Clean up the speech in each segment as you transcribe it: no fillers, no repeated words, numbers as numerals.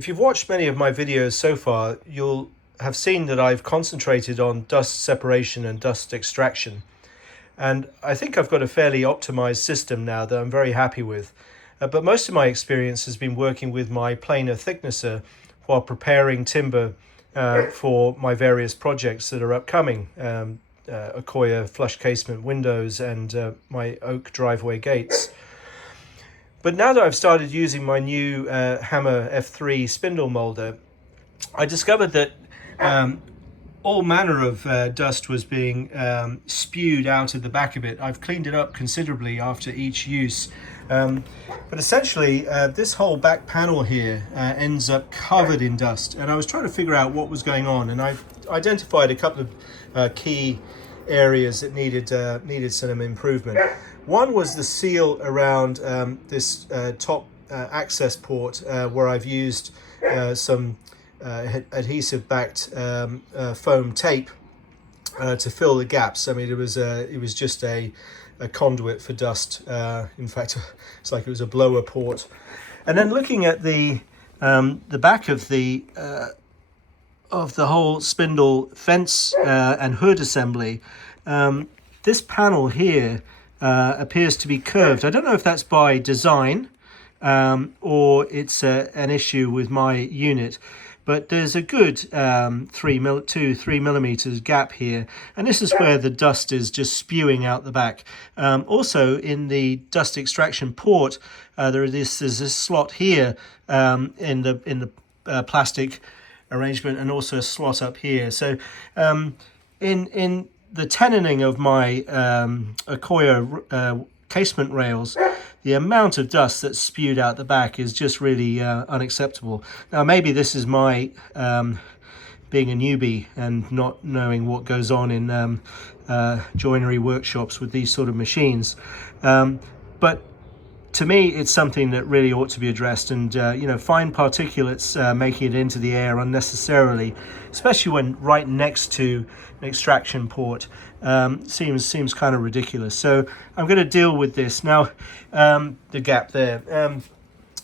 If you've watched many of my videos so far, you'll have seen that I've concentrated on dust separation and dust extraction. And I think I've got a fairly optimized system now that I'm very happy with. But most of my experience has been working with my planer thicknesser while preparing timber for my various projects that are upcoming. Accoya flush casement windows and my oak driveway gates. But now that I've started using my new Hammer F3 spindle moulder, I discovered that all manner of dust was being spewed out of the back of it. I've cleaned it up considerably after each use. But essentially, this whole back panel here ends up covered in dust. And I was trying to figure out what was going on. And I've identified a couple of key areas that needed some improvement. One was the seal around this top access port where I've used some adhesive backed foam tape to fill the gaps. I mean, it was just a conduit for dust. In fact, it's like it was a blower port. And then looking at the back of the whole spindle fence and hood assembly, this panel here appears to be curved. I don't know if that's by design or it's an issue with my unit, but there's a good 3 millimeters gap here, and this is where the dust is just spewing out the back. Also in the dust extraction port, there's this slot here in the plastic arrangement, and also a slot up here. So in the tenoning of my Accoya casement rails, the amount of dust that's spewed out the back is just really unacceptable. Now, maybe this is my being a newbie and not knowing what goes on in joinery workshops with these sort of machines. But to me, it's something that really ought to be addressed, and fine particulates making it into the air unnecessarily, especially when right next to an extraction port, seems kind of ridiculous. So I'm going to deal with this now. The gap there.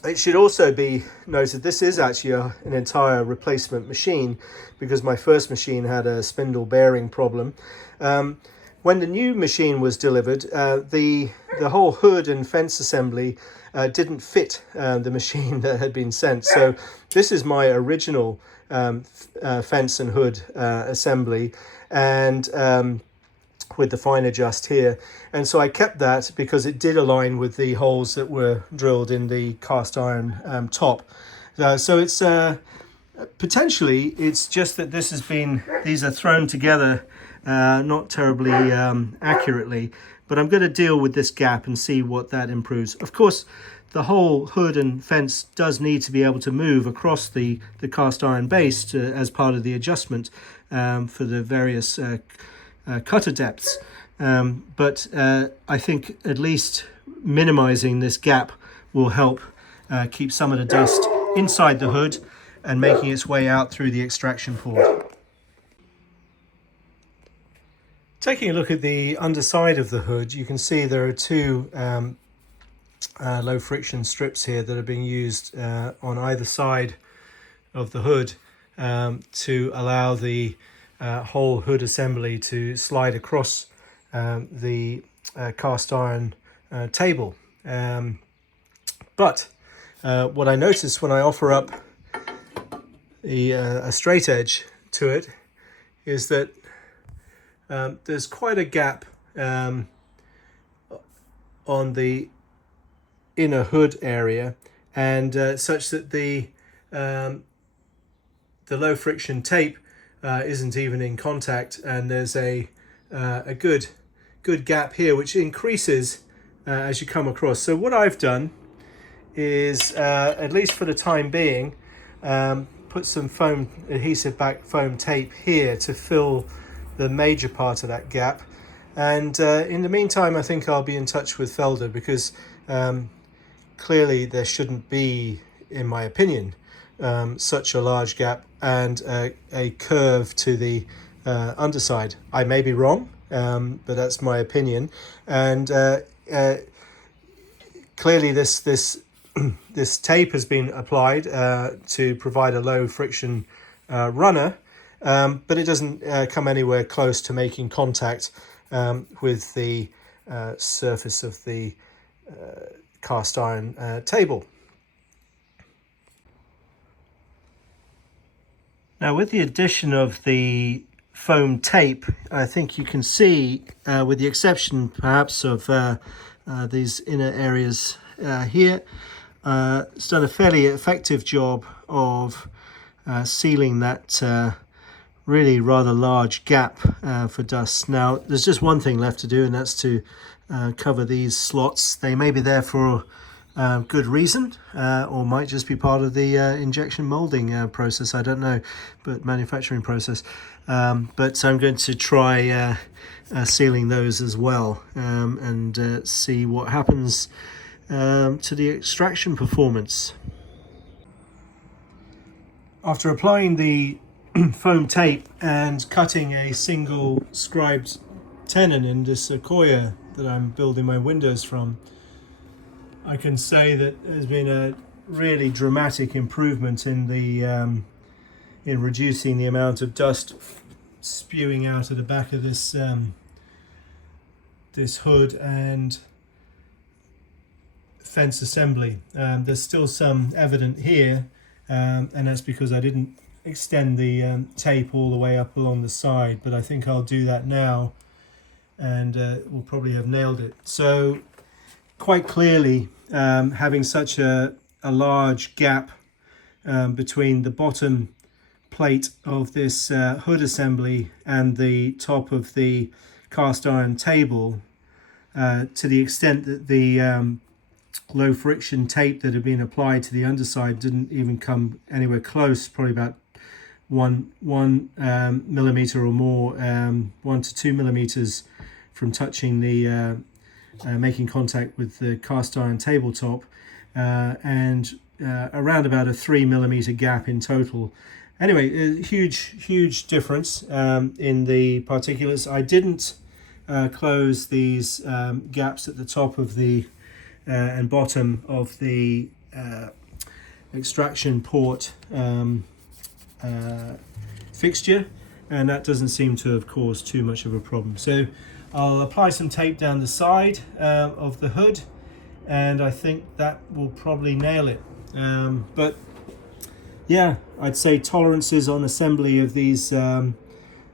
It should also be noted this is actually an entire replacement machine, because my first machine had a spindle bearing problem. When the new machine was delivered, the whole hood and fence assembly didn't fit the machine that had been sent. So this is my original fence and hood assembly, and with the fine adjust here. And so I kept that because it did align with the holes that were drilled in the cast iron top. So it's potentially, it's just that these are thrown together not terribly accurately, but I'm going to deal with this gap and see what that improves. Of course, the whole hood and fence does need to be able to move across the cast iron base as part of the adjustment for the various cutter depths. But I think at least minimizing this gap will help keep some of the dust inside the hood and making its way out through the extraction port. Taking a look at the underside of the hood, you can see there are two low friction strips here that are being used on either side of the hood to allow the whole hood assembly to slide across the cast iron table. But what I noticed when I offer up a straight edge to it is that there's quite a gap on the inner hood area, and such that the low friction tape isn't even in contact, and there's a good gap here which increases as you come across. So what I've done is, at least for the time being, put some adhesive back foam tape here to fill the major part of that gap. And in the meantime, I think I'll be in touch with Felder, because clearly there shouldn't be, in my opinion, such a large gap and a curve to the underside. I may be wrong, but that's my opinion. And clearly this this tape has been applied to provide a low friction runner, but it doesn't come anywhere close to making contact with the surface of the cast iron table. Now, with the addition of the foam tape, I think you can see, with the exception perhaps of these inner areas here, it's done a fairly effective job of sealing that really rather large gap for dust. Now, there's just one thing left to do, and that's to cover these slots. They may be there for good reason, or might just be part of the injection molding process. I don't know, but manufacturing process. But I'm going to try sealing those as well, and see what happens to the extraction performance. After applying the foam tape and cutting a single scribed tenon in this sequoia that I'm building my windows from, I can say that there's been a really dramatic improvement in the in reducing the amount of dust spewing out of the back of this this hood and fence assembly. There's still some evident here, and that's because I didn't extend the tape all the way up along the side, but I think I'll do that now, and we'll probably have nailed it. So quite clearly, having such a large gap between the bottom plate of this hood assembly and the top of the cast iron table, to the extent that the low friction tape that had been applied to the underside didn't even come anywhere close, probably about one millimeter or more, 1 to 2 millimeters from touching the making contact with the cast iron tabletop, and around about a 3 millimeter gap in total. Anyway, a huge difference in the particulates. I didn't close these gaps at the top of the and bottom of the extraction port fixture, and that doesn't seem to have caused too much of a problem. So I'll apply some tape down the side of the hood, and I think that will probably nail it. But yeah, I'd say tolerances on assembly of these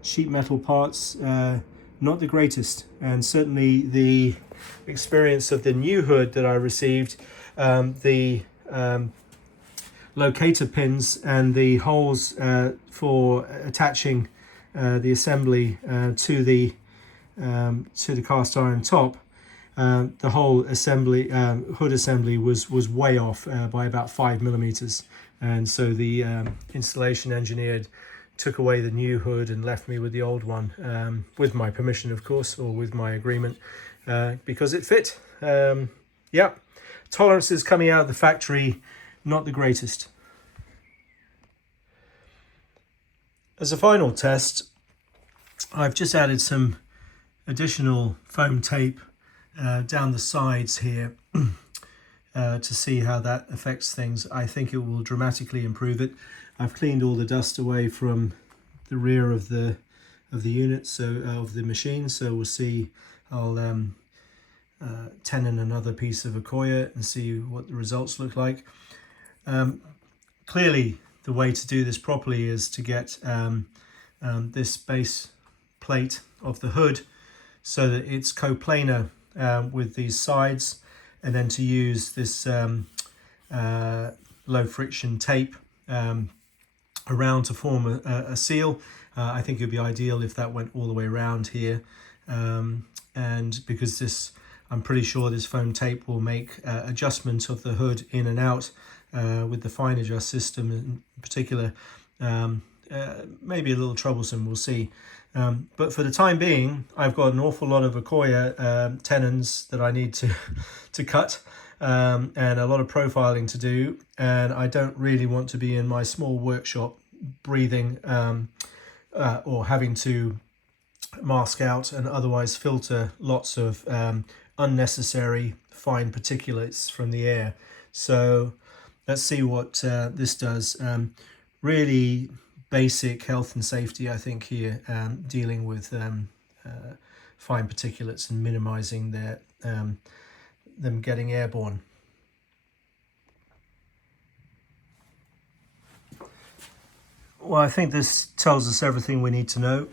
sheet metal parts, not the greatest, and certainly the experience of the new hood that I received, the locator pins and the holes for attaching the assembly to the cast iron top, the whole assembly hood assembly was way off by about 5 millimeters, and so the installation engineer took away the new hood and left me with the old one, with my permission, of course, or with my agreement, because it fit. Yeah, tolerances coming out of the factory, not the greatest. As a final test, I've just added some additional foam tape down the sides here to see how that affects things. I think it will dramatically improve it. I've cleaned all the dust away from the rear of the unit, so of the machine. So we'll see. I'll tenon another piece of Accoya and see what the results look like. Clearly, the way to do this properly is to get this base plate of the hood so that it's coplanar with these sides, and then to use this low friction tape around to form a seal. I think it would be ideal if that went all the way around here, and because this, I'm pretty sure this foam tape will make adjustment of the hood in and out with the fine adjust system in particular, maybe a little troublesome, we'll see. But for the time being, I've got an awful lot of Accoya tenons that I need to cut, and a lot of profiling to do, and I don't really want to be in my small workshop breathing or having to mask out and otherwise filter lots of unnecessary fine particulates from the air. So let's see what this does. Really basic health and safety, I think, here, dealing with fine particulates and minimizing their them getting airborne. Well, I think this tells us everything we need to know.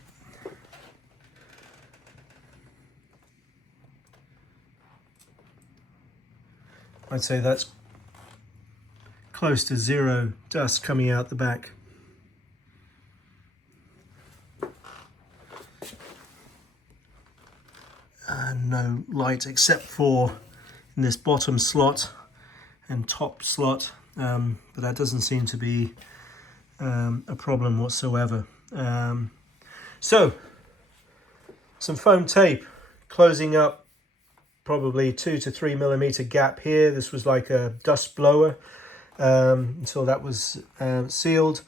I'd say that's close to zero dust coming out the back. No light except for in this bottom slot and top slot, but that doesn't seem to be a problem whatsoever. So some foam tape closing up probably 2 to 3 millimeter gap here. This was like a dust blower until that was sealed.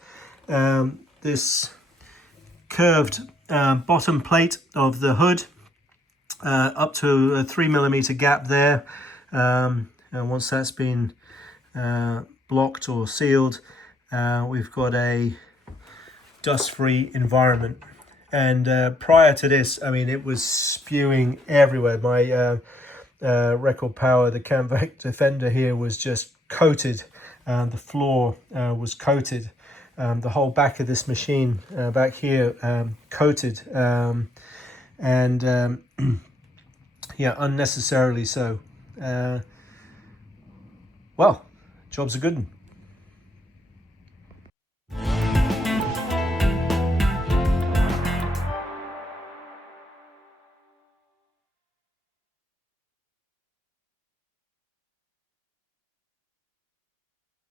This curved bottom plate of the hood, up to a 3 millimeter gap there, and once that's been blocked or sealed, we've got a dust-free environment. And prior to this, I mean, it was spewing everywhere. My record power, the Camvac Defender here, was just coated. The floor was coated. The whole back of this machine back here coated, and yeah, unnecessarily so. Well, job's a good one.